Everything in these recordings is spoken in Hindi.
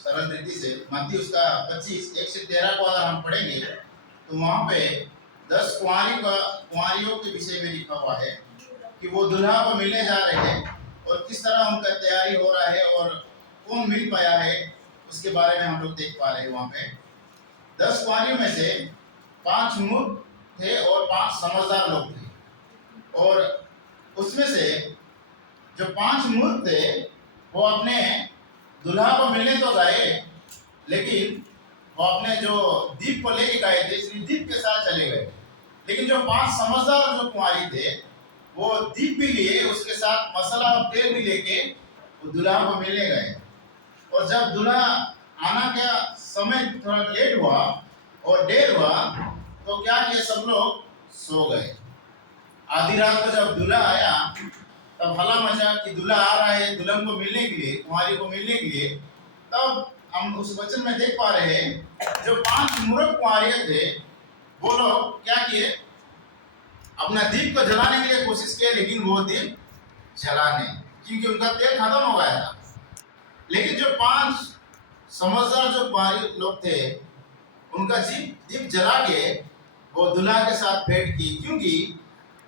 सरल रीति से मत्ती उसका 25 1 से 13 को अगर हम पढ़ेंगे तो वहां पे 10 कुंवारियों के विषय में लिखा हुआ है कि वो दुल्हा को मिलने जा रहे हैं और किस तरह उनका तैयारी हो रहा है और कौन मिल पाया है उसके बारे में हम लोग देख पा रहे हैं। वहां पे 10 कुंवारियों में से 5 मूर्ख थे और 5 समझदार लोग थे। और उसमें से जो 5 मूर्ख थे वो अपने दुल्हा को मिलने तो गए, लेकिन वो अपने जो दीप को लेके गए थे इसलिए दीप के साथ चले गए। लेकिन जो 5 समझदार जो कुंवारी थे वो दीप भी लिए, उसके साथ मसाला और तेल भी लेके वो दुल्हा को मिलने गए। और जब दुल्हा आना का समय थोड़ा लेट हुआ और देर हुआ तो क्या किए, सब लोग सो गए। आधी रात को जब दूल्हा आया तब हल्ला मचा कि दूल्हा आ रहा है दुल्हन को मिलने के लिए, कुंवारी को मिलने के लिए। तब हम उस वचन में देख पा रहे हैं जो 5 मूर्ख कुंवारियां थे वो लोग क्या किए, अपना दीप को जलाने के लिए कोशिश किए, लेकिन वो दीप जलाने क्योंकि उनका तेल खत्म हो गया था। लेकिन जो 5 समझदार जो कुंवारी लोग थे उनका दीप जला के वो दुल्हा के साथ भेंट की, क्योंकि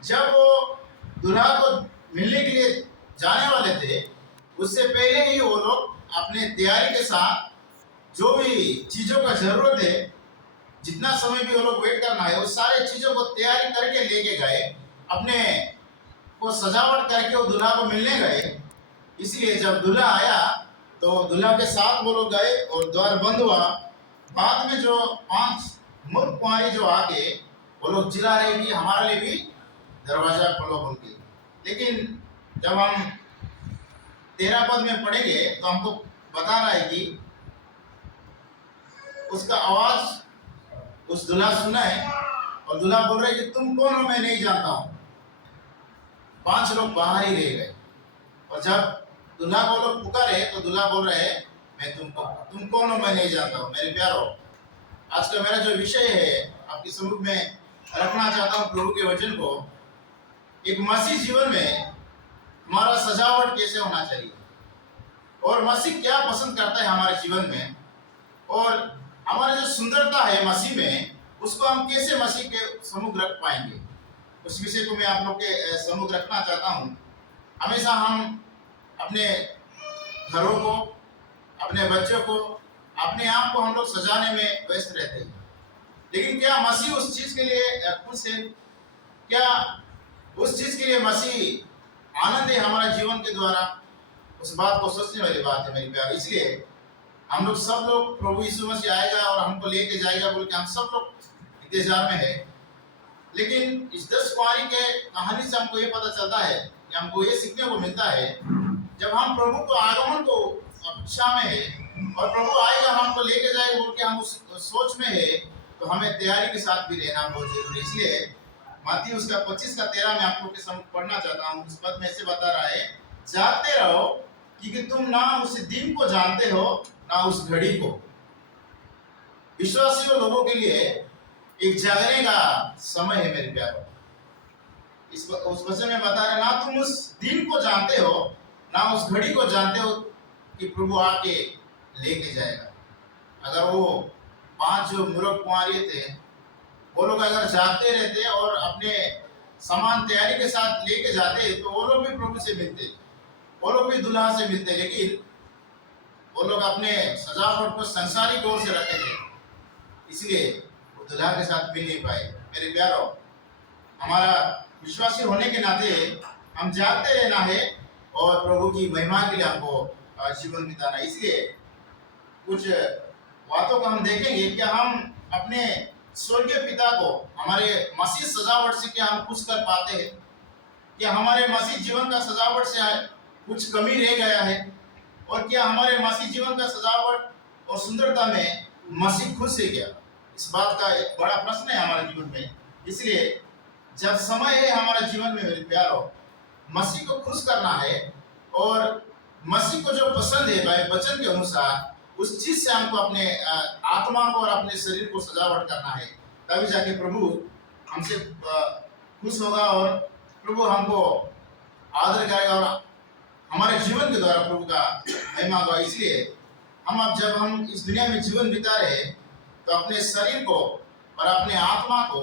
जब वो दुल्हा को मिलने के लिए जाने वाले थे उससे पहले ही वो लोग अपने तैयारी के साथ जो भी चीजों का जरूरत है, जितना समय भी वो लोग वेट करना है, वो सारे चीजों को तैयारी करके लेके गए, अपने को सजावट करके वो दुल्हा को मिलने गए। इसलिए जब दुल्हा आया तो दुल्हा के साथ वो लोग गए और द्वार बंद हुआ। बाद में जो 5 मूर्ख कुंवारी जो आके वो लोग चिल्ला रहे कि हमारे लिए भी दरवाजा खोलो बोल के। लेकिन जब हम 13 पद में पढ़ेंगे तो हमको बता रहा है कि उसका आवाज उस दुल्हा सुना है और दुल्हा बोल रहा है कि तुम कौन हो, मैं नहीं जानता हूं। 5 लोग बाहर ही रह गए और जब दुल्हा को लोग पुकारे तो दुल्हा बोल रहे हैं मैं तुम कौन हो, मैं नहीं जानता हूं। मेरे प्यारो, आज का मेरा जो विषय है आपके सम्मुख में रखना चाहता हूं प्रभु के वचन को। एक मसीह जीवन में हमारा सजावट कैसे होना चाहिए और मसीह क्या पसंद करता है हमारे जीवन में, और हमारी जो सुंदरता है मसीह में उसको हम कैसे मसीह के सम्मुख रख पाएंगे, उस विषय को मैं आप लोग के सम्मुख रखना चाहता हूं। हमेशा हम अपने घरों को, अपने बच्चों को, अपने आप को हम लोग सजाने में व्यस्त रहते हैं, लेकिन क्या मसीह उस चीज के लिए खुश है? क्या उस चीज के लिए मसीह आनंद है हमारे जीवन के द्वारा? उस बात को सोचने वाली बात है मेरे प्यार। इसलिए हम लोग सब लोग प्रभु यीशु मसीह आएगा और हमको लेके जाएगा बोल के हम सब लोग इंतजार में है। लेकिन इस 10 कुंवारी के कहानी से हमको ये पता चलता है कि हमको ये सीखने को मिलता है, जब हम प्रभु को आगमन को अपेक्षा में है और प्रभु आएगा हमको लेके जाएगा बोल के हम उस सोच में है, तो हमें तैयारी के साथ भी रहना बहुत जरूरी है। इसलिए मत्ती उसका 25 का 13 में आप लोग के सामने पढ़ना चाहता हूँ। उस पद में ऐसे बता रहा है, जागते रहो क्योंकि तुम ना उस दिन को जानते हो ना उस घड़ी को। विश्वासी लोगों के लिए एक जागने का समय है मेरे प्यारों। उस वचन में बता रहे, ना तुम उस दिन को जानते हो ना उस घड़ी को जानते हो कि प्रभु आके लेके जाएगा। अगर वो 5 जो मूर्ख कुंवारी थे वो लोग अगर जागते रहते और अपने सामान तैयारी के साथ लेके जाते तो वो लोग भी प्रभु से मिलते, वो लोग भी दुल्हा से मिलते, लेकिन वो लोग अपने सजावट को संसारिक ओर से रखे थे, इसलिए वो दुल्हा के साथ मिल नहीं पाए। मेरे प्यारों, हमारा विश्वासी होने के नाते हम जागते रहना है और प्रभु की महिमा के लिए हमको जीवन बिताना। इसलिए कुछ बातों को हम देखेंगे कि हम अपने स्वर्गीय पिता को हमारे मसीह सजावट से क्या हम खुश कर पाते हैं, क्या हमारे मसीह जीवन का सजावट से कुछ कमी रह गया है, और क्या हमारे मसीह जीवन का सजावट और सुंदरता में मसीह खुश है क्या? इस बात का एक बड़ा प्रश्न है हमारे जीवन में। इसलिए जब समय है हमारे जीवन में मेरे प्यारों, मसीह को खुश करना है और मसीह को जो पसंद है भाई वचन के अनुसार उस चीज से हमको अपने आत्मा को और अपने शरीर को सजावट करना है, तभी जाके प्रभु हमसे खुश होगा और प्रभु हमको आदर करेगा और हमारे जीवन के द्वारा प्रभु का महिमा होगा। इसलिए जब हम इस दुनिया में जीवन बिता रहे हैं, तो अपने शरीर को और अपने आत्मा को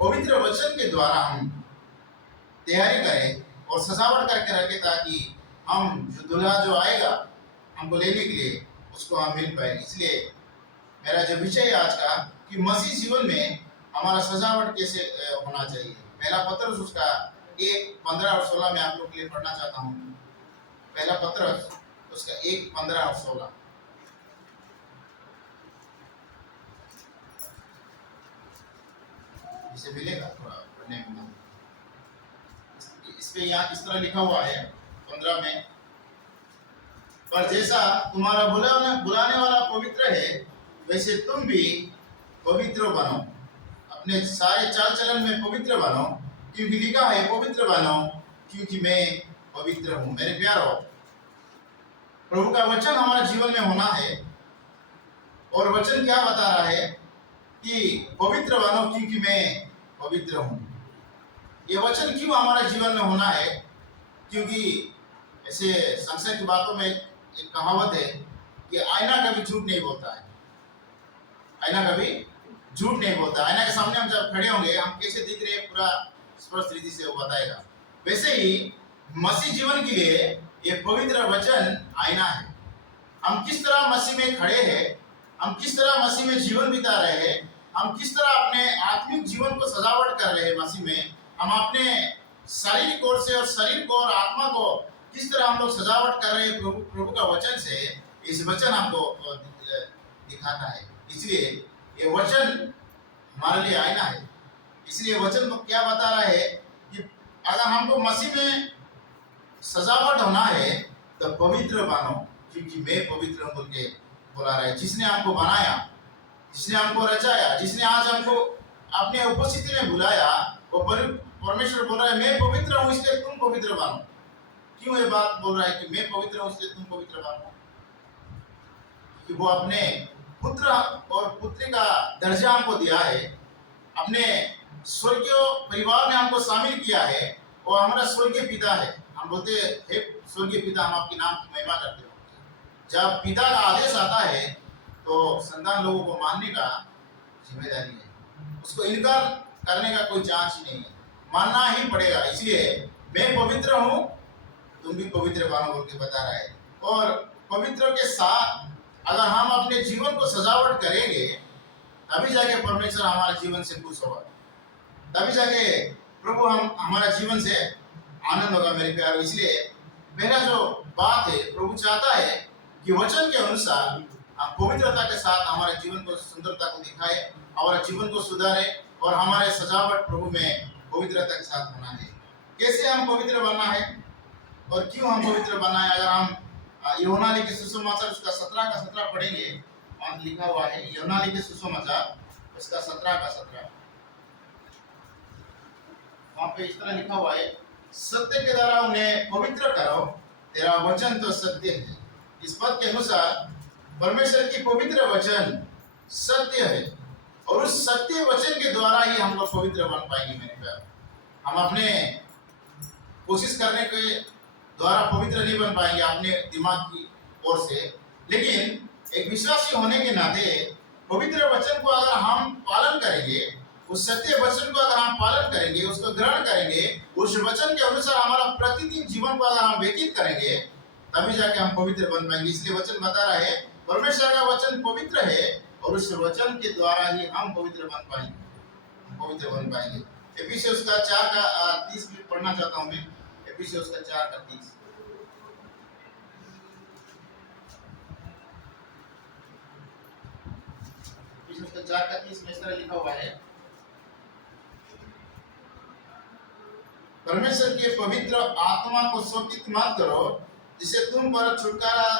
पवित्र वचन के द्वारा हम तैयारी करें और सजावट करके रखें, ताकि हम जो दूल्हा जो आएगा हमको लेने के लिए, उसको हम मिल पाए। इसलिए मेरा जो विषय है आज का, कि मसीह जीवन में हमारा सजावट कैसे होना चाहिए। पहला पत्रस उसका 1:15 और 16 में आप लोग के लिए पढ़ना चाहता हूँ। पहला पत्रस उसका 1:15 और 16 इसे मिलेगा थोड़ा पढ़ने में। इस पे यहाँ इस तरह लिखा हुआ है 15 में, पर जैसा तुम्हारा बुलाने वाला पवित्र है, वैसे तुम भी पवित्र बनो। अपने सारे चाल चलन में पवित्र बनो, क्योंकि लिखा है पवित्र बनो क्योंकि मैं पवित्र हूँ। मेरे प्यारों, प्रभु का वचन हमारे जीवन में होना है, और वचन क्या बता रहा है कि पवित्र बनो क्योंकि मैं पवित्र हूँ। ये वचन क्यों हमारे जीवन में होना है? क्योंकि ऐसे संसार की बातों में एक कहावत है कि आईना कभी झूठ नहीं बोलता है। आईना कभी झूठ नहीं बोलता। आईना के सामने हम जब खड़े होंगे, हम कैसे दिख रहे हैं पूरा स्पष्ट रीति से वो बताएगा। वैसे ही मसीह जीवन के लिए ये पवित्र वचन आईना है। हम किस तरह मसीह में खड़े हैं, हम किस तरह मसीह में जीवन बिता रहे हैं, हम किस तरह अपने आत्मिक जीवन को सजावट कर रहे हैं मसीह में, हम अपने शारीरिक ओर से और शरीर को और आत्मा को किस तरह हम लोग सजावट कर रहे हैं प्रभु का वचन से, इस वचन हमको दिखाता है। इसलिए ये वचन हमारे लिए आईना है। इसलिए वचन क्या बता रहा है कि अगर हमको मसीह में सजावट होना है तो पवित्र बनो, क्योंकि मैं पवित्र हूं बोल के बोला रहा है। जिसने आपको बनाया, जिसने हमको रचाया, जिसने आज हमको अपने उपस्थिति में बुलाया, वो परमेश्वर बोल रहा है मैं पवित्र हूँ, इसलिए तुम पवित्र बनो। क्यों ये बात बोल रहा है कि मैं पवित्र हूँ इसलिए तुम पवित्र बनो? कि वो अपने पुत्र और पुत्री का दर्जा हमको दिया है, अपने स्वर्गीय परिवार में हमको शामिल किया है, और हमारा स्वर्गीय पिता है। हम बोलते हे स्वर्गीय पिता, हम आपके नाम की महिमा करते हो। जब पिता का आदेश आता है तो संतान लोगों को मानने का जिम्मेदारी है, उसको इनकार करने का कोई चांस ही नहीं है, मानना ही पड़ेगा। इसलिए मैं पवित्र हूँ, तुम भी पवित्र बनो बोल के बता रहा है। और पवित्र के साथ अगर हम अपने जीवन को सजावट करेंगे, तभी जाके परमेश्वर हमारे जीवन से खुश होगा, तभी जाके प्रभु हमारा जीवन से आनंद होगा। मेरे प्यार, इसलिए पहला जो बात है, प्रभु चाहता है कि वचन के अनुसार हम पवित्रता के साथ हमारे जीवन को सुंदरता को दिखाए, हमारे जीवन को सुधारे, और हमारे सजावट प्रभु में पवित्रता के साथ होना है। कैसे हम पवित्र बनना है और क्यों हम पवित्र बनना है? अगर हम यूहन्ना लिखे सुसमाचार उसका 17 का 17 पढ़ेंगे, वहाँ लिखा हुआ है यूहन्ना लिखे सुसमाचार उसका 17 का 17, वहाँ पे इस तरह लिखा हुआ है, सत्य के द्वारा उन्हें पवित्र करो, तेरा वचन तो सत्य है। इस पद के अनुसार परमेश्वर की पवित्र वचन सत्य है, और उस सत्य वचन के द्वारा ही हम लोग पवित्र बन पाएंगे। मेरे प्यार, हम अपने कोशिश करने के द्वारा पवित्र नहीं बन पाएंगे अपने दिमाग की ओर से, लेकिन एक विश्वासी होने के नाते पवित्र वचन को अगर हम पालन करेंगे, उस सत्य वचन को अगर हम पालन करेंगे, उसको ग्रहण करेंगे, उस वचन के अनुसार हमारा प्रतिदिन जीवन को अगर हम व्यतीत करेंगे, तभी जाके हम पवित्र बन पाएंगे। इसलिए वचन बता रहा है परमेश्वर का वचन पवित्र है, और उस वचन के द्वारा ही हम पवित्र बन पाएंगे, पवित्र बन पाएंगे। एफिसियंस का 4 का 30 पढ़ना चाहता हूं मैं। एफिसियंस का 4 का 30, एफिसियंस का 4 का 30 में इस तरह लिखा हुआ है, परमेश्वर के पवित्र आत्मा को शोकित मत करो, जिसे तुम पर छुटकारा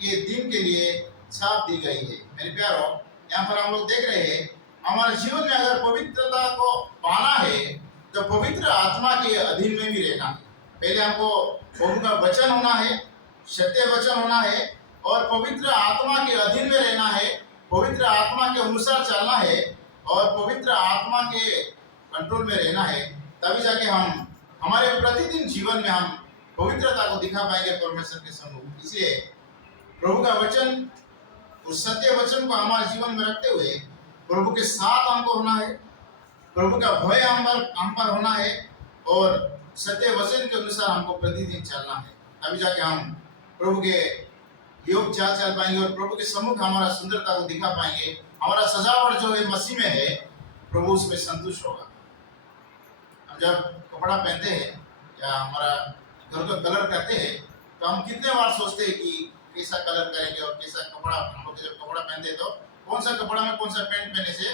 के दिन के लिए छाप दी गई है। मेरे प्यारों, यहाँ पर हम लोग देख रहे हैं हमारे जीवन में अगर पवित्रता को पाना है तो पवित्र आत्मा के अधीन में भी रहना है। पहले हमको प्रभु का वचन होना है, सत्य वचन होना है, और पवित्र आत्मा के अधीन में रहना है, पवित्र आत्मा के अनुसार चलना है, और पवित्र आत्मा के कंट्रोल में रहना है। तभी जाके हम हमारे प्रतिदिन जीवन में हम पवित्रता को दिखा पाएंगे परमेश्वर के सम्मुख। इसलिए प्रभु का वचन उस सत्य वचन को हमारे जीवन में रखते हुए प्रभु के साथ हमको होना है, प्रभु का भय हम पर होना है और सत्य वचन के अनुसार हमको प्रतिदिन चलना है। तभी जाके हम प्रभु के योग चाल चल पाएंगे और प्रभु के सम्मुख हमारा सुंदरता को दिखा पाएंगे। हमारा सजावट जो है मसीह में है, प्रभु उसमें संतुष्ट होगा। हम जब कपड़ा पहनते हैं या हमारा घर का कलर करते हैं तो हम कितने बार सोचते हैं कि कैसा कलर करेंगे और कैसा कपड़ा। हम लोग जब कपड़ा पहनते हैं तो कौन सा कपड़ा में कौन सा पैंट पहनने से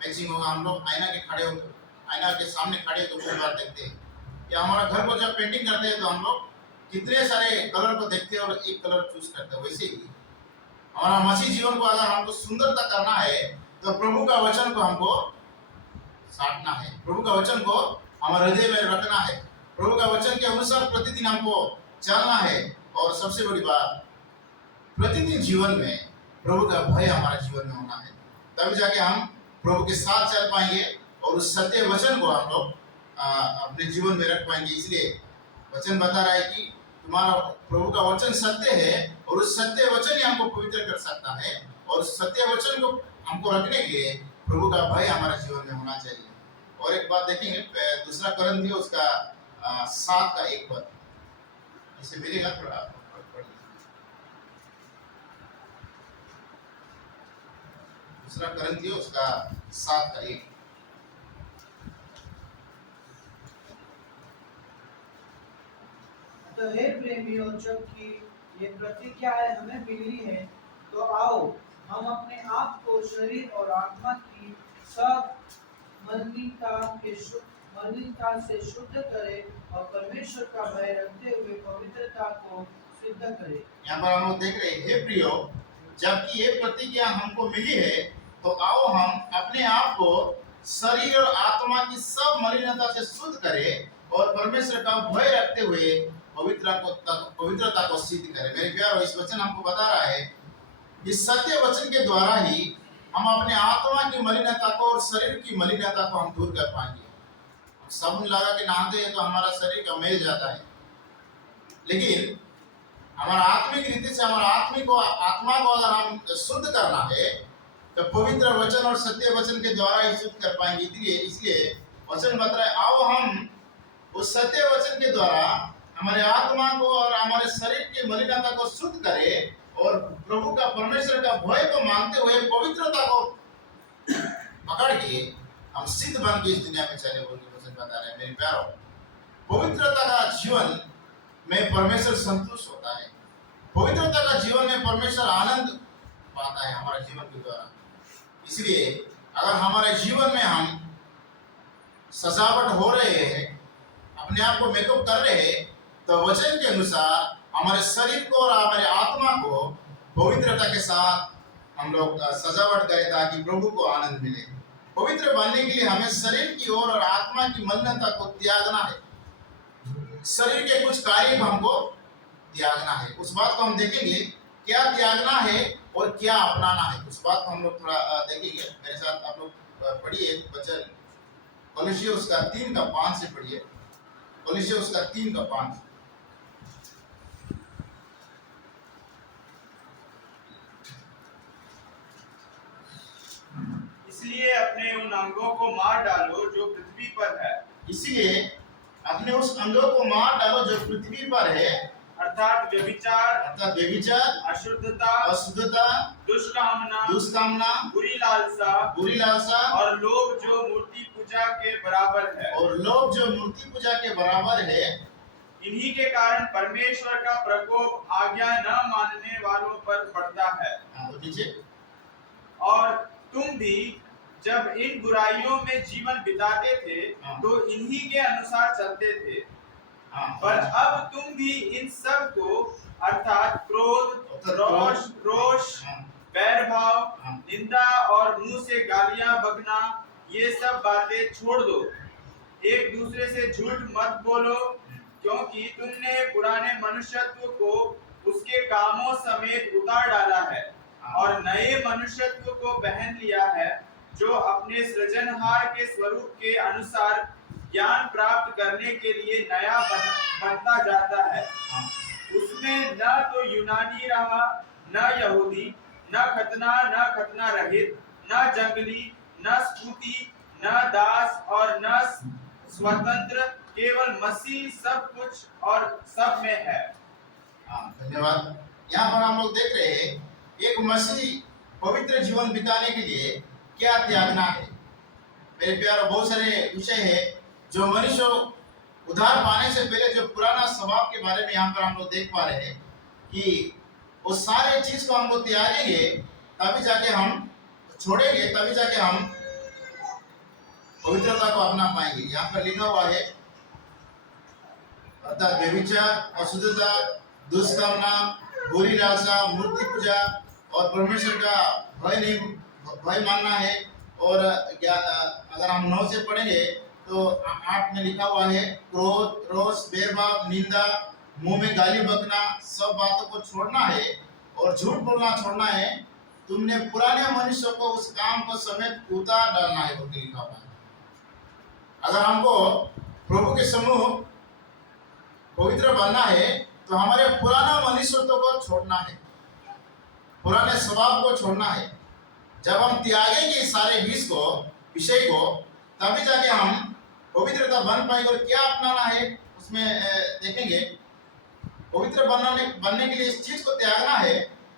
मैचिंग होगा। हम लोग आईना के सामने खड़े होकर बहुत बार देखते हैं। या हमारा घर को जब पेंटिंग करते हैं तो हम लोग कितने सारे कलर को देखते हैं और एक कलर चूज करते हैं। वैसे ही हमारा मसीह जीवन को अगर हमको सुंदरता करना है तो प्रभु का वचन को हमको साधना है, प्रभु का वचन को हमारे हृदय में रखना है, प्रभु का वचन के अनुसार प्रतिदिन हमको चलना है। और सबसे बड़ी बात, प्रतिदिन जीवन में प्रभु का भय हमारे जीवन में होना है। तभी जाके हम प्रभु के साथ चल पाएंगे और उस सत्य वचन को हम लोग अपने जीवन में रख पाएंगे। इसलिए वचन बता रहा है कि तुम्हारा प्रभु का वचन सत्य है और उस सत्य वचन ही हमको पवित्र कर सकता है। और सत्य वचन को हमको रखने के लिए प्रभु का भय हमारे जीवन में होना चाहिए। और एक बात देखेंगे, दूसरा कोरिन्थियों उसका 7 का 1 पद, इसे मिलेगा थोड़ा दूसरा कोरिन्थियों उसका 7 का 1। तो हे प्रेमियों, जबकि ये प्रतिज्ञाएं हमें मिली है, तो आओ हम अपने आप को शरीर और आत्मा की सब मलिनता से शुद्ध करें और परमेश्वर का भय रखते हुए पवित्रता को सिद्ध करें। यहाँ पर हम लोग देख रहे हैं, हे प्रियो, जबकि ये प्रतिज्ञा हमको मिली है तो आओ हम अपने आप को शरीर और आत्मा की सब मलिनता से शुद्ध करें और परमेश्वर का भय रखते हुए पवित्रता को सिद्ध करें। मेरे प्यारो, इस वचन हमको बता रहा है कि सत्य वचन के द्वारा ही हम अपने आत्मा की मलिनता को और शरीर की मलिनता को हम दूर कर पाएंगे। साबुन लगा के नहाते हैं तो हमारा शरीर का मैल जाता है, लेकिन हमारा आत्मिक रीति से हमारा आत्मा को अगर हम शुद्ध करना है तो पवित्र वचन और सत्य वचन के द्वारा ही शुद्ध कर पाएंगे। इसलिए वचन बता रहा है, आओ हम उस सत्य वचन के द्वारा हमारे आत्मा को और हमारे शरीर की मलिनता को शुद्ध करें और प्रभु का परमेश्वर का भय को मानते हुए पवित्रता को पकड़ के हम सिद्ध बन के इस दुनिया में चले बोल के वचन बता रहे हैं। मेरे प्यारो, पवित्रता का जीवन में परमेश्वर संतुष्ट होता है। पवित्रता का जीवन में परमेश्वर आनंद पाता है हमारे जीवन के द्वारा। इसलिए अगर हमारे जीवन में हम सजावट हो रहे हैं, अपने आप को मेकअप कर रहे हैं, तो वचन के अनुसार हमारे शरीर को और हमारे आत्मा को पवित्रता के साथ हम लोग सजावट करें ताकि प्रभु को आनंद मिले। पवित्र बनने के लिए हमें शरीर की ओर और आत्मा की मलिनता को त्यागना है। शरीर के कुछ कार्य हमको त्यागना है। उस बात को हम देखेंगे, क्या त्यागना है और क्या अपनाना है। उस बात को हम लोग थोड़ा देखेंगे। मेरे साथ आप लोग पढ़िए वचन कोलोसियों उसका 3 का 5 से पढ़िए। कोलोसियों उसका 3 का 5। इसलिए अपने उन अंगों को मार डालो जो पृथ्वी पर है। इसलिए अपने उस अंगों को मार डालो जो पृथ्वी पर है, अर्थात व्यभिचार, अशुद्धता, दुष्कामना, बुरी लालसा और लोभ जो मूर्ति पूजा के बराबर है। इन्हीं के कारण परमेश्वर का प्रकोप आज्ञा न मानने वालों पर पड़ता है। और तुम भी जब इन बुराइयों में जीवन बिताते थे तो इन्हीं के अनुसार चलते थे। पर अब तुम भी इन सब को अर्थात क्रोध, रोष, बैर भाव, निंदा और मुंह से गालियां बकना, ये सब बातें छोड़ दो। एक दूसरे से झूठ मत बोलो, क्योंकि तुमने पुराने मनुष्यत्व को उसके कामों समेत उतार डाला है और नए मनुष्यत्व को पहन लिया है, जो अपने सृजनहार के स्वरूप के अनुसार ज्ञान प्राप्त करने के लिए नया बनता जाता है। उसमें न तो यूनानी रहा, न यहूदी, न खतना रहित, न जंगली, न स्फूर्ति, न दास और न स्वतंत्र, केवल मसीह सब कुछ और सब में है। हाँ, धन्यवाद। यहाँ पर हम लोग देख रहे हैं एक मसीह पवित्र जीवन बिताने के लिए क्या त्यागना है। मेरे प्यारों, बहुत सारे विषय है जो मनुष्य उद्धार पाने से पहले जो पुराना स्वभाव के बारे में यहाँ पर हम लोग देख पा रहे हैं कि वो सारे चीज को हम लोग त्यागेंगे, तभी जाके हम छोड़ेंगे, तभी जाके हम पवित्रता को अपना पाएंगे। यहाँ पर लिखा हुआ है, अर्थात व्यभिचार, अशुद्धता, दुष्कामना, बुरी लालसा, मूर्ति पूजा और परमेश्वर का भय मानना है। और अगर हम 9 से पढ़ेंगे तो 8 में लिखा हुआ है, क्रोध, रोष, भेदभाव, निंदा, मुंह में गाली बकना, सब बातों को छोड़ना है और झूठ बोलना छोड़ना है। तुमने पुराने मनुष्य को उस काम को समेत उतार डालना है, बोल के लिखा हुआ है। अगर हमको प्रभु के सम्मुख पवित्र बनना है तो हमारे पुराना मनुष्यत्व को छोड़ना है, पुराने स्वभाव को छोड़ना है। जब हम त्यागेंगे सारे विषय को, तभी जाके हम पवित्रता बन पाएंगे। और क्या अपनाना है उसमें देखेंगे। पवित्र बनने के लिए इस चीज को त्यागना है,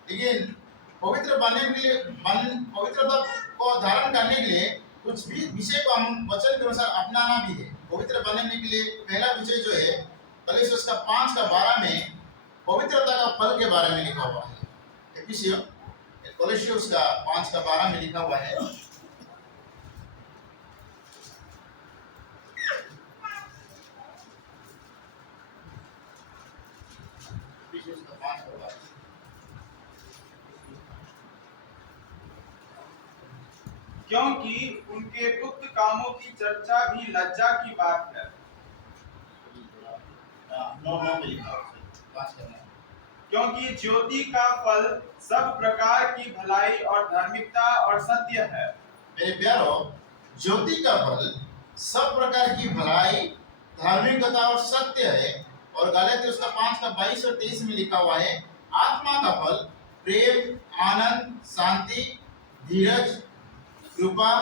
लेकिन पवित्र बनने के लिए पवित्रता को धारण करने के लिए कुछ भी विषय को हम वचन के अनुसार अपनाना भी है। पवित्र बनने के लिए पहला विषय जो है कलेसियस का 5:12 में पवित्रता का फल के बारे में लिखा हुआ है। कलेसियस का 5:12 में लिखा हुआ है, क्योंकि उनके गुप्त कामों की चर्चा भी लज्जा की बात है। 9 में लिखा हुआ है, क्योंकि ज्योति का फल सब प्रकार की भलाई और धार्मिकता और सत्य है। मेरे प्यारों, ज्योति का फल सब प्रकार की भलाई, धार्मिकता और सत्य है। और गलातियों उसका 5:22 और 23 में लिखा हुआ है, आत्मा का फल प्रेम, आनंद, शांति, धीरज, कृपा,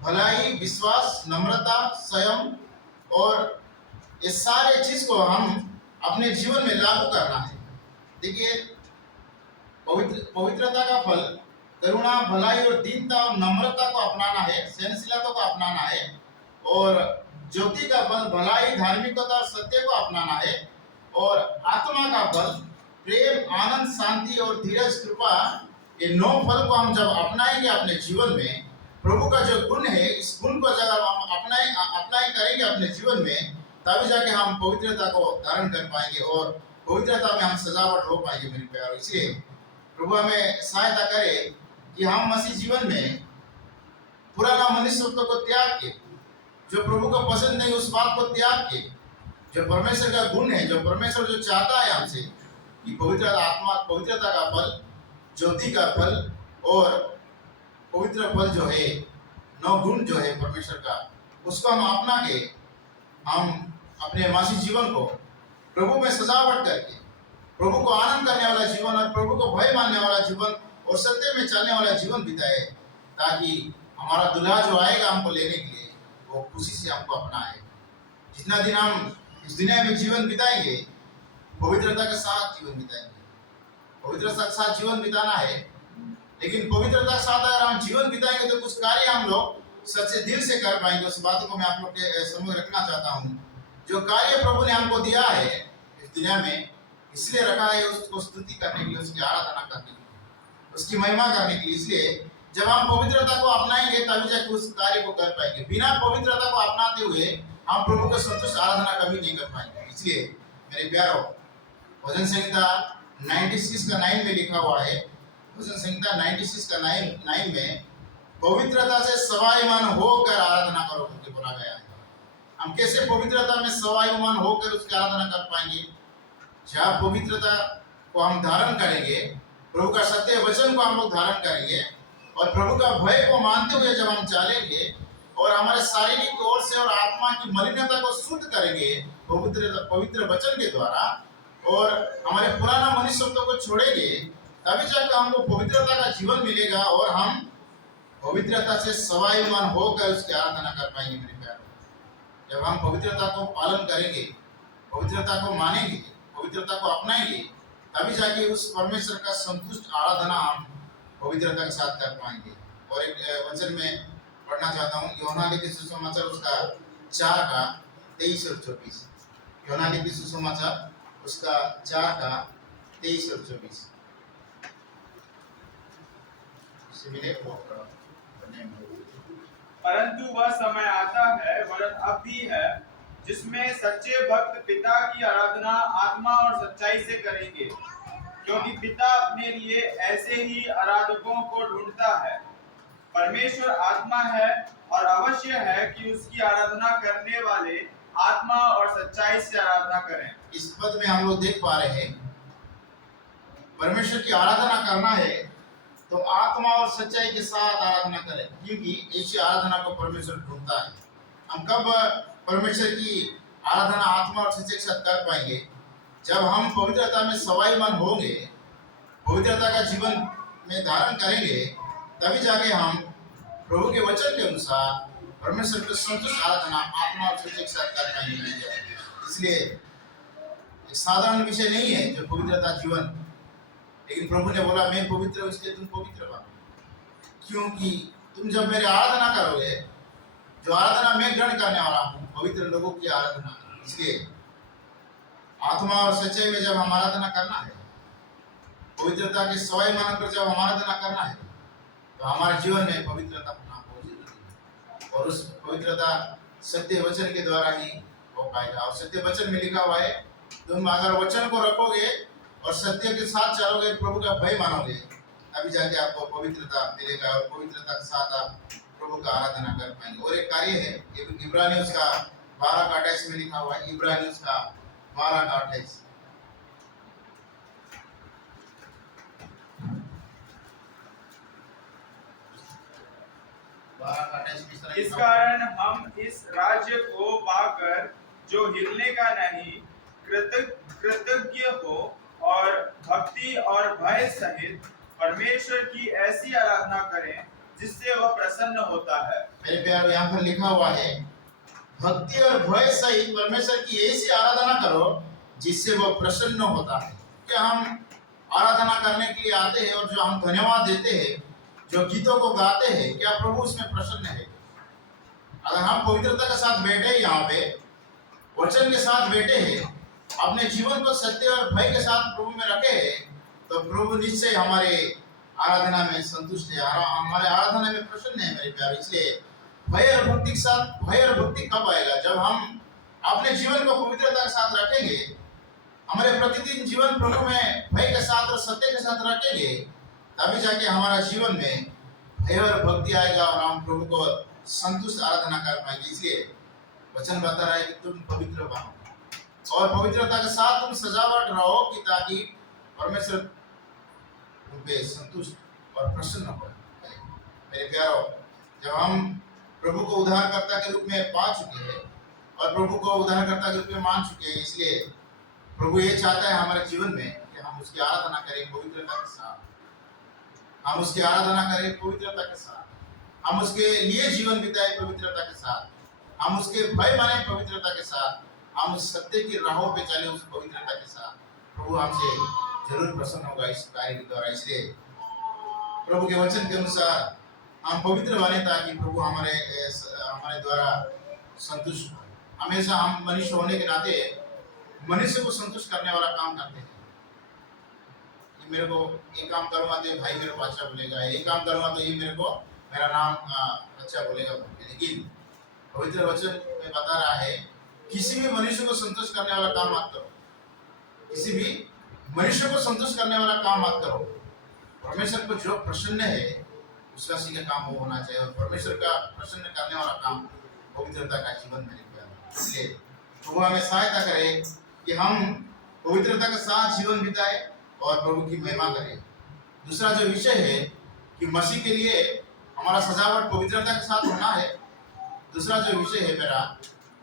भलाई, विश्वास, नम्रता, संयम। और ये सारे चीज को हम अपने जीवन में लागू करना है। देखिए, पवित्रता का फल करुणा, भलाई और दीनता और नम्रता को अपनाना है, सहनशीलता को अपनाना है। और ज्योति का फल भलाई, धार्मिकता और सत्य को अपनाना है। और आत्मा का फल प्रेम, आनंद, शांति और धीरज, कृपा, ये 9 फल को हम जब अपनाएंगे अपने जीवन में, प्रभु का जो गुण है, इस गुण को जब हम अप्लाई करेंगे अपने जीवन में, तभी जाके हम पवित्रता को धारण कर पाएंगे और पवित्रता में हम सजावट हो पाएंगे। मेरे प्यारे, इसलिए प्रभु हमें सहायता करे कि हम मसीह जीवन में पुराना मनुष्यत्व को त्याग के, जो प्रभु को पसंद नहीं उस बात को त्याग के, जो परमेश्वर का गुण है, जो परमेश्वर जो चाहता है हमसे कि पवित्रता का फल, ज्योति का फल और पवित्र फल जो है, 9 गुण जो है परमेश्वर का, उसको हम अपना के हम अपने मसीह जीवन को प्रभु में सजावट करके प्रभु को आनंद करने वाला जीवन और प्रभु को भय मानने वाला जीवन और सत्य में चलने वाला जीवन बिताए, ताकि हमारा दुल्हा जो आएगा हमको लेने के लिए वो खुशी से हमको अपनाए। जितना दिन हम इस दुनिया में जीवन बिताएंगे, पवित्रता के साथ जीवन बिताएंगे। पवित्रता के साथ जीवन बिताना है, लेकिन पवित्रता के साथ अगर हम जीवन बिताएंगे तो कुछ कार्य हम लोग सच्चे दिल से कर पाएंगे। उस बात को मैं आप लोग के समझ रखना चाहता हूँ। जो कार्य प्रभु ने हमको दिया है इस दुनिया में, इसलिए रखा है उसको स्तुति करने के लिए, उसकी आराधना करने के लिए, उसकी महिमा करने के लिए। इसलिए जब हम पवित्रता को अपनाएंगे तभी जाके उस कार्य को कर पाएंगे। बिना पवित्रता को अपनाते हुए हम प्रभु को संतुष्ट आराधना कभी नहीं कर पाएंगे। इसलिए मेरे प्यारों, भजन संहिता 96 का 9 में लिखा हुआ है, भजन संहिता 96 का 9 में पवित्रता से स्वाभिमान होकर आराधना करो करके बोला गया है। हम कैसे पवित्रता में स्वाभिमान होकर उसकी आराधना कर पाएंगे? जब पवित्रता को हम धारण करेंगे, प्रभु का सत्य वचन को हम लोग धारण करेंगे और प्रभु का भय को मानते हुए जब हम चलेंगे और हमारे शारीरिक ओर से और आत्मा की मलिनता को शुद्ध करेंगे पवित्र वचन के द्वारा, और हमारे पुराना मनुष्यत्व को छोड़ेंगे, तभी जाकर हमको पवित्रता का जीवन मिलेगा और हम पवित्रता से स्वाभिमान होकर उसकी आराधना कर पाएंगे मेरे प्यारों। जब हम पवित्रता को पालन करेंगे, पवित्रता को मानेंगे, पवित्रता को अपनाएंगे, तभी जाके उस परमेश्वर का संतुष्ट आराधना हम पवित्रता के साथ कर पाएंगे। और एक वचन में पढ़ना चाहता हूँ, यूहन्ना लिखित सुसमाचार उसका 4 का 23 और 24। यूहन्ना लिखित सुसमाचार उसका 4 का 23 और 24 से मिले वो परंतु वह समय आता है, वरन अब भी है, जिसमें सच्चे भक्त पिता की आराधना आत्मा और सच्चाई से करेंगे, क्योंकि पिता अपने लिए ऐसे ही आराधकों को ढूंढता है। परमेश्वर आत्मा है और अवश्य है कि उसकी आराधना करने वाले आत्मा और सच्चाई से आराधना करें। इस पद में हम लोग देख पा रहे हैं, परमेश्वर की आराधना करना है तो आत्मा और सच्चाई के साथ आराधना करें, क्योंकि ऐसी आराधना को परमेश्वर ढूंढता है। हम कब परमेश्वर की आराधना आत्मा और सच्चाई के साथ कर पाएंगे? जब हम पवित्रता में स्वाभिमान होंगे, पवित्रता का जीवन में धारण करेंगे, तभी जाके हम प्रभु के वचन के अनुसार परमेश्वर को संतुष्ट आराधना आत्मा और सच्चाई के साथ कर पाएंगे। इसलिए एक साधारण विषय नहीं है जो पवित्रता जीवन, लेकिन प्रभु ने बोला मैं पवित्र हूं इसलिए तुम पवित्र बनो, क्योंकि तुम जब मेरी आराधना करोगे, जो आराधना मैं ग्रहण करने वाला हूँ पवित्र लोगों की आराधना, इसलिए आत्मा और सच्चाई में जब हम आराधना करना है, पवित्रता के स्वाभिमान पर जब हम आराधना करना है, तो हमारे जीवन में पवित्रता होना बहुत जरूरी है। और उस पवित्रता सत्य वचन के द्वारा ही हो पाएगा। और सत्य वचन में लिखा हुआ है, तुम अगर वचन को रखोगे और सत्य के साथ चलोगे, प्रभु का भय मानोगे, तभी जाके आपको पवित्रता मिलेगा और पवित्रता के साथ आप प्रभु का आराधना कर पाएंगे। और एक कार्य है, इब्रानियों उसका 12 का 28 में लिखा हुआ है, इब्रानियों उसका 12 का 28। इस कारण हम इस राज्य को पाकर जो हिलने का नहीं, कृतज्ञ हो और भक्ति और भय सहित परमेश्वर की ऐसी आराधना करें जिससे वह प्रसन्न होता है। मेरे प्यारे, यहाँ पर लिखा हुआ है, भक्ति और भय सहित परमेश्वर की ऐसी आराधना करो जिससे वह प्रसन्न होता है। क्या हम आराधना करने के लिए आते हैं और जो हम धन्यवाद देते हैं, जो गीतों को गाते हैं, क्या प्रभु उसमें प्रसन्न है? अगर हम पवित्रता के साथ बैठे यहाँ पे, वचन के साथ बैठे हैं, अपने जीवन को सत्य और भय के साथ प्रभु में रखे हैं, तो प्रभु निश्चय हमारे आराधना में संतुष्ट है, हमारे आराधना में प्रसन्न है मेरे प्यारे। इसलिए भय और भक्ति के साथ, भय और भक्ति कब आएगा? जब हम अपने जीवन को पवित्रता के साथ रखेंगे, हमारे प्रतिदिन जीवन प्रभु में भय के साथ और सत्य के साथ रखेंगे, तभी जाके हमारा जीवन में भय और भक्ति आएगा और हम प्रभु को संतुष्ट आराधना कर पाएंगे। इसलिए वचन बता रहा है कि तुम पवित्र बनो और पवित्रता के साथ तुम सजावट रहो, कि ताकि परमेश्वर तुम पे संतुष्ट और प्रसन्न हो। मेरे प्यारों, जब हम प्रभु को उद्धारकर्ता के रूप में पा चुके हैं और प्रभु को उद्धारकर्ता के रूप में मान चुके हैं, इसलिए प्रभु ये चाहता है हमारे जीवन में कि हम उसकी आराधना करें पवित्रता के साथ, हम उसकी आराधना करें पवित्रता के साथ, हम उसके लिए जीवन बिताए पवित्रता के साथ, हम उसके भय माने पवित्रता के साथ, हम उस सत्य की राहों पे चले उस पवित्रता के साथ। प्रभु हमसे जरूर प्रसन्न होगा इस कार्य के द्वारा। इसलिए प्रभु के वचन के अनुसार हम पवित्र बने, ताकि प्रभु हमारे द्वारा संतुष्ट हो। हमेशा हम मनुष्य होने के नाते मनुष्य को संतुष्ट करने वाला काम करते हैं। मेरे को ये काम करूंगा तो भाई मेरे को अच्छा बोलेगा, ये काम करूंगा तो ये मेरे को मेरा नाम अच्छा बोलेगा। लेकिन पवित्र वचन में बता रहा है, किसी भी मनुष्य को संतुष्ट करने वाला काम मत करो, किसी भी मनुष्य को संतुष्ट करने वाला काम मत करो। परमेश्वर को जो प्रसन्न है उसका सीधा काम वो होना चाहिए, और परमेश्वर का प्रसन्न करने वाला काम पवित्रता का जीवन में लिखा है। इसलिए प्रभु हमें सहायता करे कि हम पवित्रता के साथ जीवन बिताए और प्रभु की महिमा करें। दूसरा जो विषय है कि मसीह के लिए हमारा सजावट पवित्रता के साथ होना है। दूसरा जो विषय है मेरा,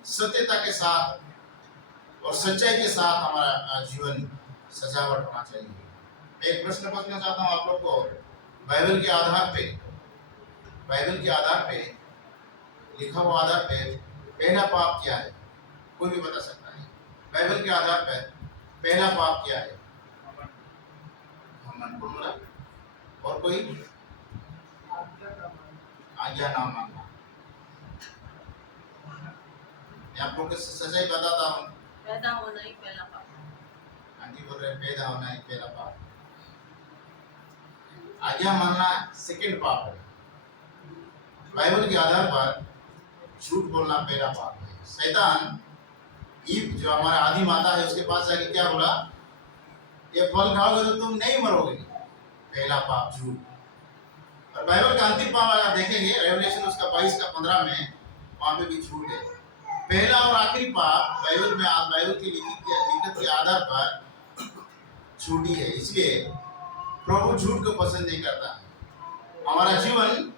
सत्यता के साथ और सच्चाई के साथ हमारा जीवन सजावट होना चाहिए। मैं एक प्रश्न पूछना चाहता हूँ आप लोग को। बाइबल के आधार पे लिखा हुआ आधार पे पहला पाप क्या है? कोई भी बता सकता है। बाइबल के आधार पर पहला पाप क्या है? हमन बोला। और कोई? आज्ञा ना मानना। मैं आप लोग को सच्चाई बताता हूँ। पैदा होना ही पहला पाप। आंटी बोल रहे पैदा होना ही पहला पाप। आज्ञा मानना सेकंड पाप है। बाइबल के आधार पर झूठ बोलना पहला पाप है। शैतान ईव जो हमारा आदि माता है उसके पास जाके क्या बोला? ये फल खाओगे तो तुम नहीं मरोगे। पहला पाप झूठ। और बाइबल का अंतिम पाप अगर देखेंगे रेवलेशन उसका 22 का 15 में, वहां पे भी झूठ है। पहला और आखिरी पाप बाइबल की लिखित के आधार पर झूठी है। इसलिए प्रभु झूठ को पसंद नहीं करता। हमारा जीवन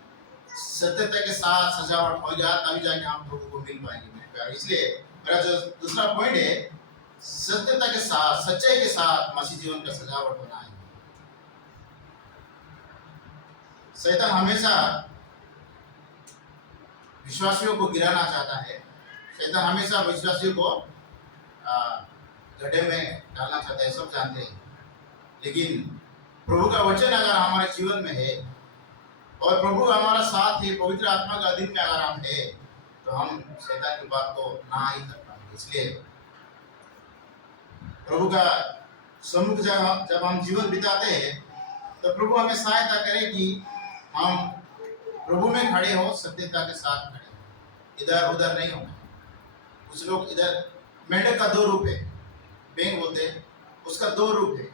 सत्यता के साथ सजावट हो जाए तभी जाके हम प्रभु को मिल पाएंगे मेरे प्यारे। इसलिए मेरा जो दूसरा पॉइंट है, सत्यता के साथ सच्चाई के साथ मसीह जीवन का सजावट होना है। शैतान हमेशा विश्वासियों को गिराना चाहता है। शैतान हमेशा विश्वासियों को गड्ढे में डालना चाहता है, सब जानते हैं। लेकिन प्रभु का वचन अगर हमारे जीवन में है और प्रभु हमारा साथ है, पवित्र आत्मा का अधीन में अगर हम है, तो हम शैतान की बात को ना ही कर पाएंगे। इसलिए प्रभु का सम्मुख जब हम जीवन बिताते हैं तो प्रभु हमें सहायता करे कि हम प्रभु में खड़े हो, सत्यता के साथ खड़े हो, इधर उधर नहीं होना। कुछ लोग इधर, मेंढक का 2 रूप है, बेंग बोलते हैं, उसका 2 रूप है।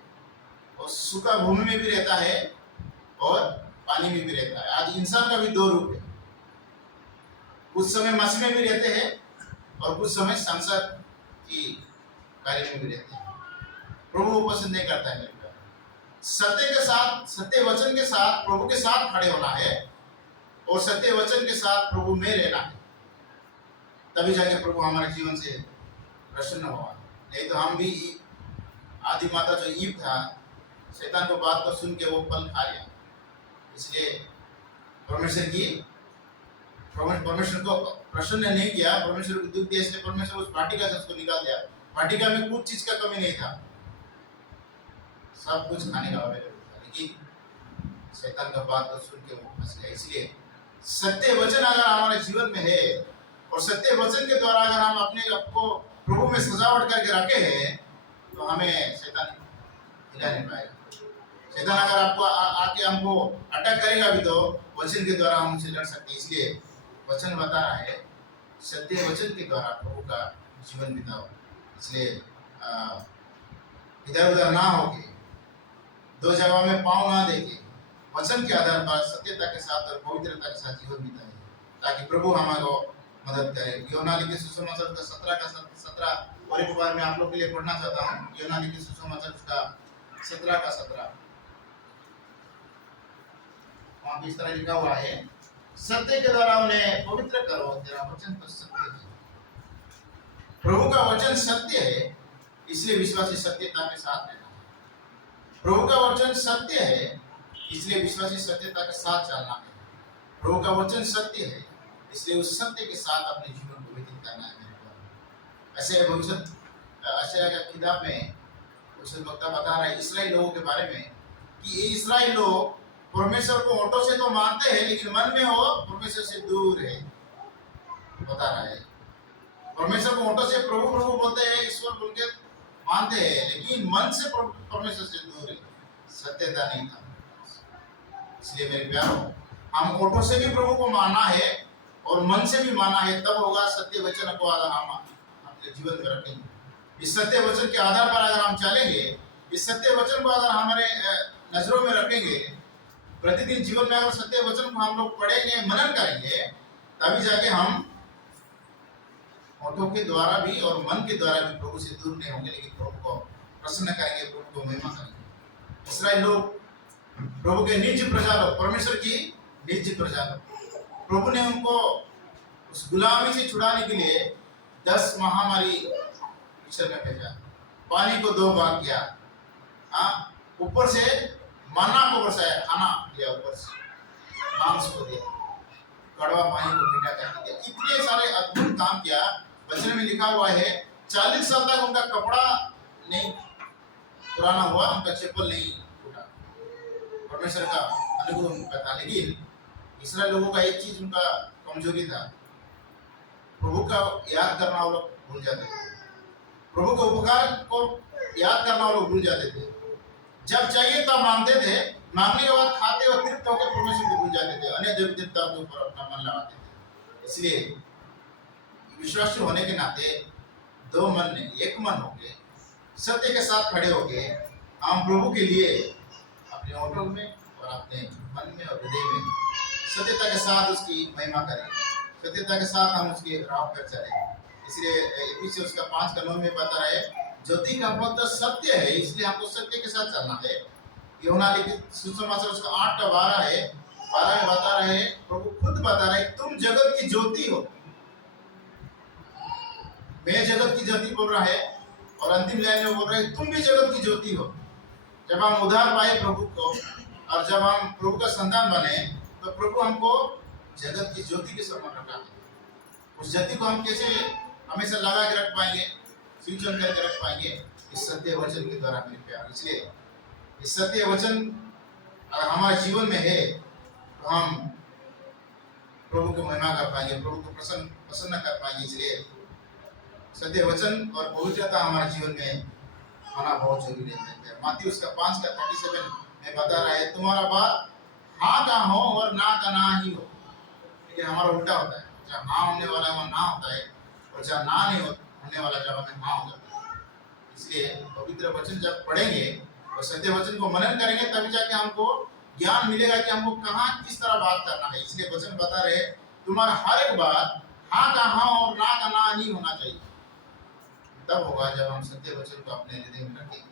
और सूखा भूमि में भी रहता है और पानी में भी रहता है। आज इंसान का भी 2 रूप है। कुछ समय मसीह में भी रहते हैं और कुछ समय संसद की कार्य में भी रहते हैं। प्रभु वो पसंद नहीं करता है। सत्य के साथ, सत्य वचन के साथ प्रभु के साथ खड़े होना है और सत्य वचन के साथ प्रभु में रहना है, तभी जाके प्रभु हमारे जीवन से प्रसन्न होगा। नहीं तो हम भी आदि माता जो ईव था, शैतान को बात को सुन के वो फल खा लिया। इसलिए परमेश्वर को प्रसन्न नहीं किया, परमेश्वर को दुख दिया। इसलिए परमेश्वर उस वाटिका से उसको निकाल दिया। वाटिका में कुछ चीज का कमी नहीं था, सब कुछ खाने का अवेलेबल था, लेकिन शैतान का बात को सुन के वो फंस गया। इसलिए सत्य वचन अगर हमारे जीवन में है और सत्य वचन के द्वारा अगर हम अपने आप को प्रभु में सजावट करके रखे हैं, तो हमें शैतान हिला नहीं पाएगा। शैतान अगर आपको आके हमको अटैक करेगा भी, तो वचन के द्वारा हम उनसे लड़ सकते हैं। इसलिए वचन बता रहा है, सत्य वचन के द्वारा प्रभु का जीवन बिताओ। इसलिए इधर उधर ना होके, 2 जगह में पाँव ना देके, वचन के आधार पर सत्यता के साथ और पवित्रता के साथ जीवन बिताए, ताकि प्रभु हमारे मदद करे। यूहन्ना लिखित सुसमाचार का 17 और एक बार मैं आप लोग के लिए पढ़ना चाहता हूँ। यूहन्ना लिखित सुसमाचार का 17 वहाँ इस तरह लिखा हुआ है, सत्य के द्वारा उन्हें पवित्र करो, तेरा वचन तो सत्य है। प्रभु का वचन सत्य है, इसलिए विश्वासी सत्यता के साथ रहना है। प्रभु का वचन सत्य है, इसलिए विश्वासी सत्यता के साथ चलना है। प्रभु का वचन सत्य है, इसलिए उस सत्य के साथ अपने जीवन को व्यतीत करना है। ऐसे भविष्य आशा का किताब में उस वक्ता बता रहा है इस्राएल लोगों के बारे में कि ये इस्राएल लोग परमेश्वर को होठों से तो मानते हैं, लेकिन मन में वो परमेश्वर से दूर है। बता रहा है परमेश्वर को होठों से प्रभु प्रभु बोलते हैं, ईश्वर बोल के मानते हैं, लेकिन मन से परमेश्वर से दूर है, सत्यता नहीं था। इसलिए मेरे प्यारों, हम होठों से भी प्रभु को मानना है और मन से भी मानना है, तब होगा। सत्य वचन को अगर हम अपने जीवन में रखेंगे, इस सत्य वचन के आधार पर अगर हम चलेंगे, इस सत्य वचन को अगर हमारे नजरों में रखेंगे, प्रतिदिन जीवन में अगर सत्य वचन को हम लोग पढ़ेंगे, मनन करेंगे, तभी जाके हम होठों के द्वारा भी और मन के द्वारा भी प्रभु से दूर नहीं होंगे, लेकिन प्रभु को प्रसन्न करेंगे, प्रभु को महिमा करेंगे। इस्राएल लोग प्रभु के निज प्रजा लोग, परमेश्वर की निज प्रजा लोग, प्रभु ने उनको उस गुलामी से छुड़ाने के लिए 10 महामारी मिस्र में भेजा, पानी को 2 भाग किया, ऊपर से मन्ना को बरसाया, खाना दिया, ऊपर से मांस को दिया, कड़वा पानी को मीठा करके दिया। इतने सारे अद्भुत काम किया। वचन में लिखा हुआ है 40 साल तक उनका कपड़ा नहीं पुराना हुआ, उनका चप्पल नहीं टूटा। परमेश्वर का अनुग्रह उनका था। लेकिन इस्राएल लोगों का एक चीज उनका कमजोरी था, प्रभु का याद करना वो लोग भूल जाते थे, प्रभु के उपकार को याद करना वो लोग भूल जाते थे। जब चाहिए तब मांगते थे, मांगने के बाद खाते और तृप्त होकर परमेश्वर को भूल जाते थे, अन्य देवता के ऊपर अपना मन लगाते थे। इसलिए विश्वासी होने के नाते दो मन ने एक मन होके सत्य के साथ खड़े होके हम प्रभु के लिए अपने होठों में और अपने मन में और हृदय में सत्यता के साथ उसकी महिमा करें, सत्यता के साथ हम उसके राह पर चलें। इसलिए इफिसियों उसका 5:9 में बता रहा है, ज्योति का फल सत्य है, इसलिए हमको सत्य के साथ चलना है। यूहन्ना लिखित सुसमाचार उसका 8:12 है, 12 में बता रहे हैं, प्रभु खुद बता रहे हैं, तुम जगत की ज्योति हो। मैं जगत की ज्योति बोल रहा है, और अंतिम लाइन में बोल रहे हैं, तुम भी जगत की ज्योति हो। जब हम उद्धार पाए प्रभु को, और जब हम प्रभु का संतान बने, तो प्रभु हमको जगत की ज्योति के समान रखा है। उस ज्योति को हम कैसे हमेशा लगा के रख पाएंगे, स्विच ऑन करके रख पाएंगे? इस सत्य वचन के द्वारा मेरे प्यार। इसलिए इस सत्य वचन अगर हमारे जीवन में है तो हम प्रभु की महिमा कर पाएंगे, प्रभु को प्रसन्न कर पाएंगे। इसलिए सत्य वचन और पवित्रता हमारे जीवन में होना बहुत जरूरी है। मत्ती उसका 5:37 में बता रहा है, तुम्हारा बात हाँ का हो और ना का ना ही हो। लेकिन हमारा उल्टा होता है, जहाँ हाँ होने वाला है वहाँ ना होता है, और जहाँ ना नहीं होने वाला जगह में हाँ हो जाता है। इसलिए पवित्र वचन जब पढ़ेंगे और सत्य वचन को मनन करेंगे, तभी जाके हमको ज्ञान मिलेगा कि हमको कहाँ किस तरह बात करना है। इसलिए वचन बता रहे, तुम्हारा हर एक बात हाँ का हाँ और ना का ना ही होना चाहिए। तब होगा जब हम सत्य वचन को अपने हृदय में रखेंगे,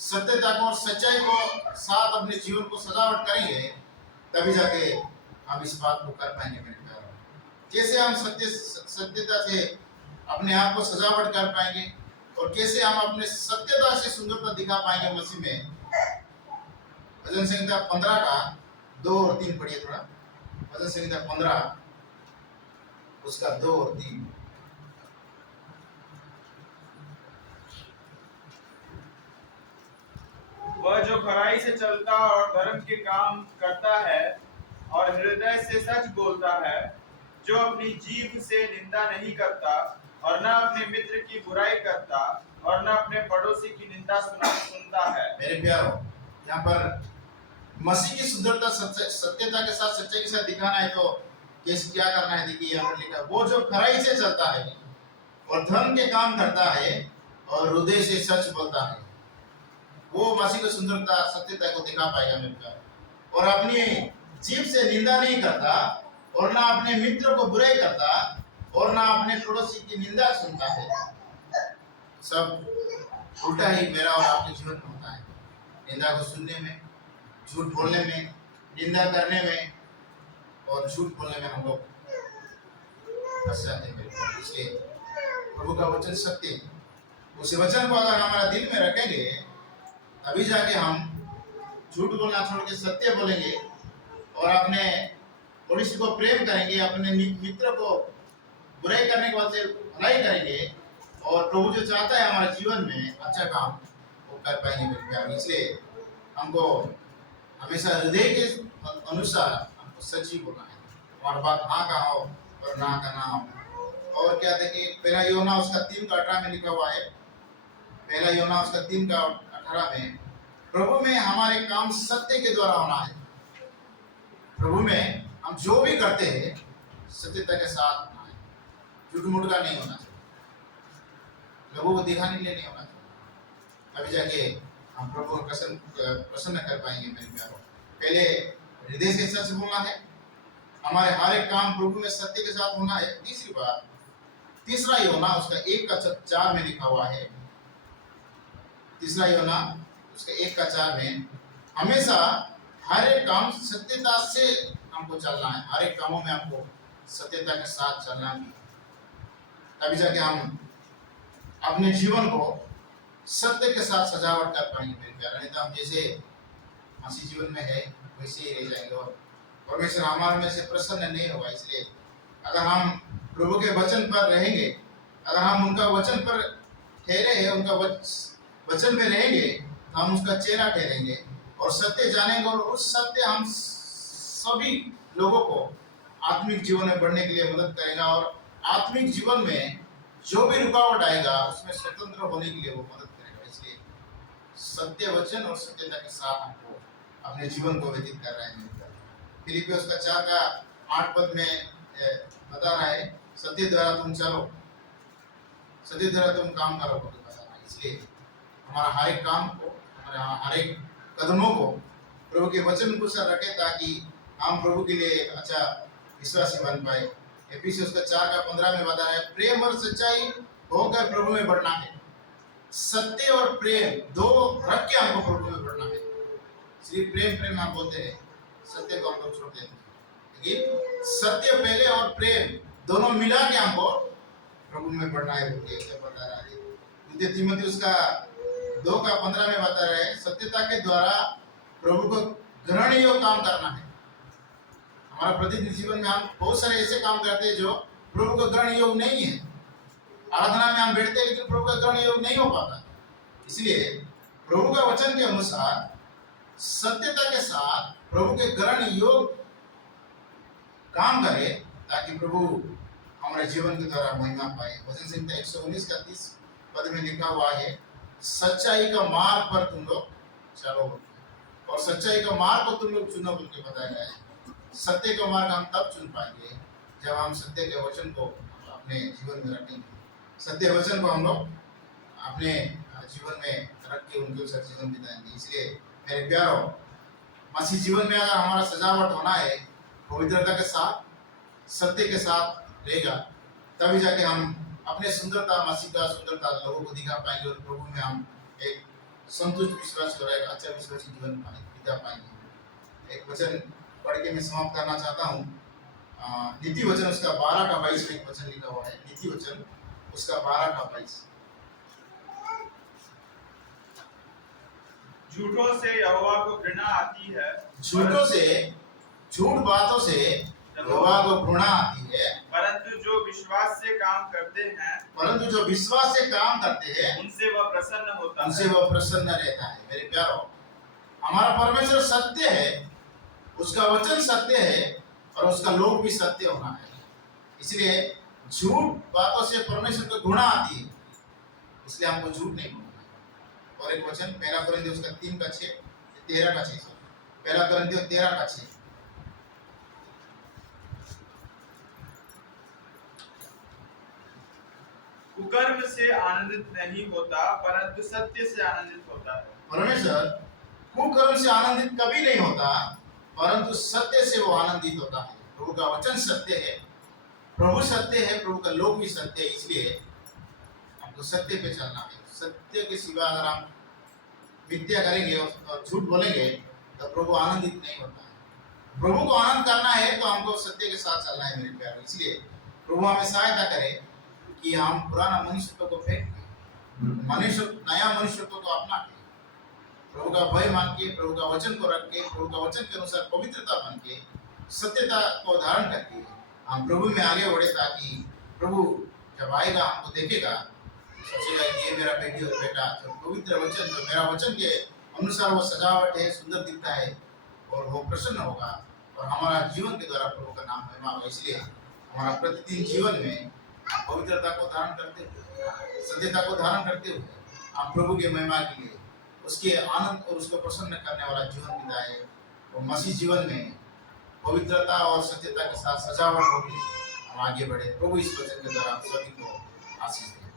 सत्यता को और सच्चाई को साथ अपने जीवन को सजावट करेंगे, तभी जाके हम इस बात को कर पाएंगे मेरे प्यार। कैसे हम सत्यता से अपने आप को सजावट कर पाएंगे, और कैसे हम अपने सत्यता से सुंदरता दिखा पाएंगे मसीह में। भजन संहिता 15 का 2 और 3 पढ़िए थोड़ा। भजन संहिता 15 उसका 2 और 3। वह जो खराई से चलता और धर्म के काम करता है और हृदय से सच बोलता है, जो अपनी जीभ से निंदा नहीं करता और न अपने मित्र की बुराई करता और न अपने पड़ोसी की निंदा सुनता है। मेरे प्यारों, यहाँ पर मसीह की सुंदरता सत्यता के साथ सच्चाई के साथ दिखाना है तो कैसे क्या करना है? देखिए यहाँ पर लिखा, वो जो खराई से चलता है और धर्म के काम करता है और हृदय से सच बोलता है, वो मसीह की सुंदरता सत्यता को दिखा पाएगा मेरे प्यारों। और अपनी जीभ से निंदा नहीं करता और ना अपने मित्र को बुराई करता और ना अपने पड़ोसी की निंदा सुनता है। सब उल्टा ही मेरा और आपके जीवन में होता है। निंदा को सुनने में, झूठ बोलने में, निंदा करने में और झूठ बोलने में हम लोग फंस जाते हैं। इसलिए प्रभु का वचन सत्य है। उस वचन को अगर हमारा दिल में रखेंगे, तभी जाके हम झूठ बोलना छोड़ के सत्य बोलेंगे और अपने पड़ोसी को प्रेम करेंगे, अपने मित्र को बुराई करने के बाद से भलाई करेंगे, और प्रभु जो चाहता है हमारे जीवन में अच्छा काम वो कर पाएंगे मेरे प्यार। इसलिए हमको हमेशा हृदय के अनुसार हमको सच ही बोलना है, और बात हाँ का हो और ना का ना हो। और क्या देखिए, पहला यूहन्ना उसका 3:18 में लिखा हुआ है, पहला यूहन्ना उसका 3:18 में, प्रभु में हमारे काम सत्य के द्वारा होना है। प्रभु में हम जो भी करते हैं सत्यता के साथ होना है, झूठ मूठ का नहीं होना चाहिए, लोगों को दिखाने के लिए नहीं होना चाहिए। अभी जाके हम प्रभु को प्रसन्न कर पाएंगे मेरे प्यारों। पहले हृदय से सच बोलना है, हमारे हर एक काम प्रभु में सत्य के साथ होना है। तीसरी बात, तीसरा यूहन्ना उसका 1:4 में लिखा हुआ है, तीसरा यूहन्ना उसका 1:4 में, हमेशा हर एक काम सत्यता से हमको चलना है, हर एक कामों में हमको सत्यता के साथ चलना है, तभी जाके हम अपने जीवन को सत्य के साथ सजावट कर पाएंगे मेरे प्यारे। नहीं तो हम जैसे मसीह जीवन में है वैसे ही रह जाएंगे और परमेश्वर हमारे में से प्रसन्न नहीं होगा। इसलिए अगर हम प्रभु के वचन पर रहेंगे, अगर हम उनका वचन पर ठहरे हैं, उनका वचन में रहेंगे, तो हम उसका चेहरा ठहरेंगे और सत्य जानेंगे और उस सत्य हम सभी लोगों को आत्मिक जीवन में बढ़ने के लिए मदद करेगा और आत्मिक जीवन में जो भी रुकावट आएगा उसमें स्वतंत्र होने के लिए वो मदद करेगा। इसलिए सत्य वचन और सत्यता के साथ हमको अपने जीवन को व्यतीत कर रहे हैं। फिलिपियों उसका 4:8 में बता रहा है, सत्य द्वारा तुम चलो, सत्य द्वारा तुम काम करो बता रहा है। इसलिए हमारा हर एक काम को, हमारे हर एक कदमों को प्रभु के वचन को सर रखे ताकि हम प्रभु के लिए एक अच्छा विश्वासी बन पाए। एफिसियों उसका 4:15 में बता रहा है, प्रेम और सच्चाई होकर प्रभु में बढ़ना है। सत्य और प्रेम दो रख के हमको प्रभु में बढ़ना है। सिर्फ प्रेम हम बोलते हैं, सत्य को हम लोग छोड़ देते हैं, लेकिन सत्य पहले और प्रेम दोनों मिला के हमको प्रभु में बढ़ना है बोल के बता रहा है। द्वितीय तीमुथियुस उसका 2:15 में बता रहा है, सत्यता के द्वारा प्रभु को ग्रहण योग्य काम करना है। हमारा प्रतिदिन जीवन में हम बहुत सारे ऐसे काम करते हैं जो प्रभु को ग्रहण योग्य नहीं है। आराधना में हम बैठते हैं लेकिन प्रभु का ग्रहण योग्य नहीं हो पाता। इसलिए प्रभु का वचन के अनुसार सत्यता के साथ प्रभु के ग्रहण योग्य काम करें ताकि प्रभु हमारे जीवन के द्वारा महिमा पाए। वचन संहिता 119:30 में लिखा हुआ है, सच्चाई का मार्ग पर तुम लोग चलो और सच्चाई का मार्ग को तुम लोग चुनो बोल के बताया गया है। सत्य का मार्ग हम तब चुन पाएंगे जब हम सत्य के वचन को अपने जीवन में रखेंगे। सत्य वचन को हम लोग अपने जीवन में रख के उनके साथ जीवन बिताएंगे। इसलिए मेरे प्यारों, मसीह जीवन में अगर हमारा सजावट होना है पवित्रता के साथ, सत्य के साथ रहेगा, तभी जाके हम अपने सुंदरता, मसीह का सुंदरता लोगों को दिखा पाएंगे और प्रभु में हम एक संतुष्ट विश्वास हो रहेगा, अच्छा विश्वासी जीवन बिता पाएंगे। एक वचन पढ़ के मैं समाप्त करना चाहता हूँ। नीति वचन उसका 12:22 में एक वचन लिखा हुआ है। नीति वचन उसका 12:22, झूठों से यहोवा को घृणा आती है, झूठों से, झूठ बातों से यहोवा को घृणा आती है, परंतु जो विश्वास से काम करते हैं, परंतु जो विश्वास से काम करते हैं उनसे वह प्रसन्न होता उनसे है। वह प्रसन्न रहता है। मेरे प्यारों, हमारा परमेश्वर सत्य है, उसका वचन सत्य है और उसका लोग भी सत्य होना है। इसलिए झूठ बातों से परमेश्वर को घृणा आती है, इसलिए हमको झूठ नहीं बोलना है। और एक वचन 1 कोरिन्थियों उसका 3:6, 13:6, 1 कोरिन्थियों 13:6, कुकर्म से आनंदित नहीं होता परंतु सत्य से आनंदित होता है। परमेश्वर कुकर्म से आनंदित कभी नहीं होता परंतु सत्य से वो आनंदित होता है। प्रभु का वचन सत्य है, प्रभु सत्य है, प्रभु का लोग भी सत्य है। इसलिए हमको सत्य पे चलना है। सत्य के सिवा अगर हम मिथ्या करेंगे और झूठ बोलेंगे तो प्रभु आनंदित नहीं होता है। प्रभु को आनंद करना है तो हमको सत्य के साथ चलना है मेरे प्यारे। इसलिए प्रभु हमें सहायता करे कि हम पुराना मनुष्यत्व को फेंक के नया मनुष्यत्व को अपना के प्रभु का भय मान के, प्रभु का वचन को रख के, प्रभु का वचन के अनुसार पवित्रता बन के, सत्यता को धारण करके हम प्रभु में आगे बढ़े ताकि प्रभु जब आएगा हमको देखेगा, सोचेगा कि ये मेरा बेटी और बेटा जो पवित्र वचन, जो मेरा वचन के अनुसार वो सजावट है, सुंदर दिखता है और वो प्रसन्न होगा और हमारा जीवन के द्वारा प्रभु का नाम महिमा होगा। इसलिए हमारा प्रतिदिन जीवन में पवित्रता को धारण करते हुए, सत्यता को धारण करते हुए हम प्रभु के महिमा के लिए, उसके आनंद और उसको प्रसन्न करने वाला जीवन बिताए और मसीह जीवन में पवित्रता और सत्यता के साथ सजावट होगी हम आगे बढ़े। प्रभु इस वचन के द्वारा सभी को आशीष दे।